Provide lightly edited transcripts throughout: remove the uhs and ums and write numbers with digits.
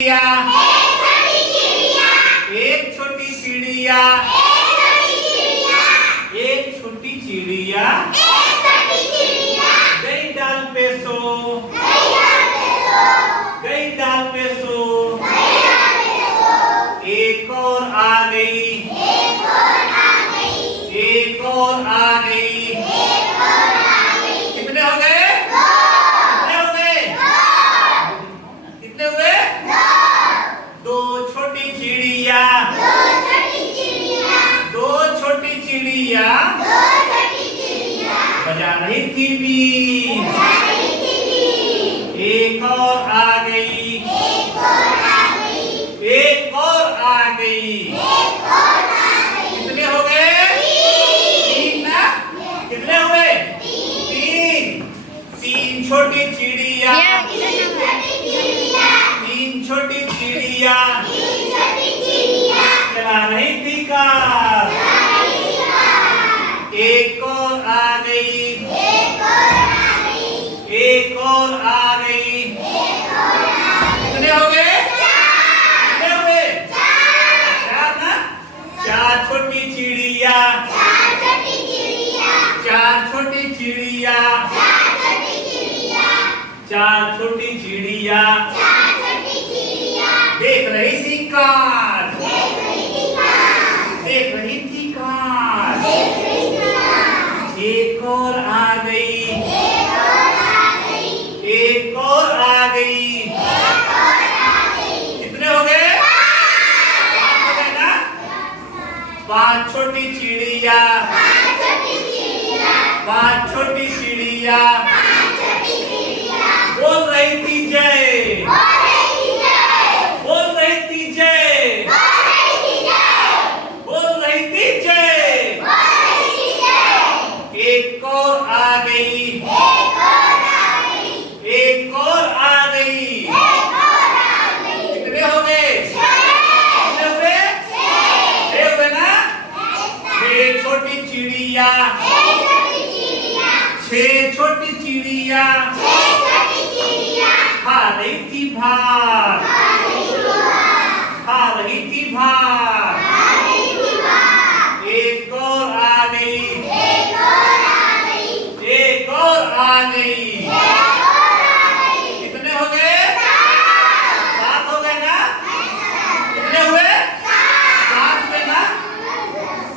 एक छोटी चिड़िया, एक छोटी चिड़िया गई डाल पे सो, गई डाल पे सो। एक और आ गई, एक और आ गई। कितने हो गए? कितने हो गए? कितने हुए? दो छोटी चिड़िया, दो छोटी चिड़िया बजा रही थी बीन। एक और आ गई, एक और आ गई। कितने हो गए? तीन ना? कितने हो गए? तीन। तीन छोटी चिड़िया, तीन छोटी चिड़िया चला रही थी कार। एक और आ गई, एक और आ गई। कितने हो गए? कितने हो गए? चार ना? चार छोटी चिड़िया, चार छोटी चिड़िया, चार छोटी चिड़िया देख रही थी कार, देख रही थी कार। एक और आ गई, एक और आ गई। कितने हो गए? पांच हो गए ना? पांच छोटी चिड़िया, पांच छोटी चिड़िया बोल रही थी जय, बोल रही थी जय, बोल रही थी जय। एक और आ गई, एक और आ गई। कितने हो गए? कितने हुए? छह हुए ना? छह छोटी चिड़िया, छह छोटी चिड़िया खा रही थी भात, खा रही थी भात। एक और आ गई, एक और आ गई। कितने हो गए? सात हो गए ना? कितने हुए? सात हुए ना?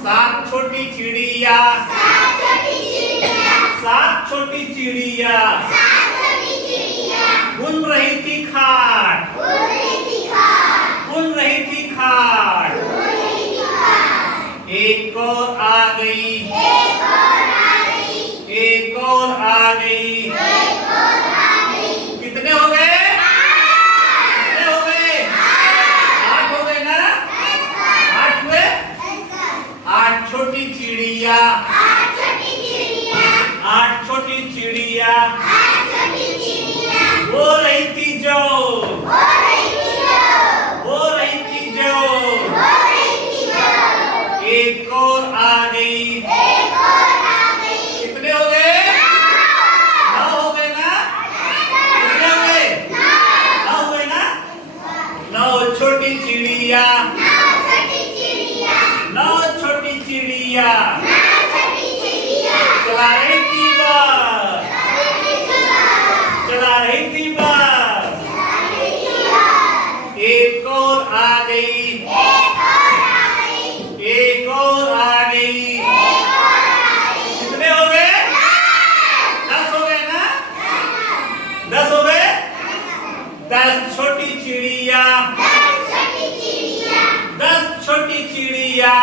सात छोटी चिड़िया, सात छोटी चिड़िया बुन रही थी खाट, बुन रही थी खाट। एक और आ गई, एक और आ गई। कितने हो गए? कितने हो गए? आठ हो गए ना? आठ हुए? आठ छोटी चिड़िया, आठ छोटी चिड़िया बोल रही थी जो, बोल रही थी जो। एक और आ गई, कितने हो गए? नौ हो गए ना? कितने हो गए? नौ हुए ना? नौ छोटी चिड़िया, नौ छोटी चिड़िया चला रही थी बस, चला रही थी बस। एक और आ गई, एक और आ गई। कितने हो गए? 10 हो गए ना? 10 हो गए? 10 छोटी चिड़िया, 10 छोटी चिड़िया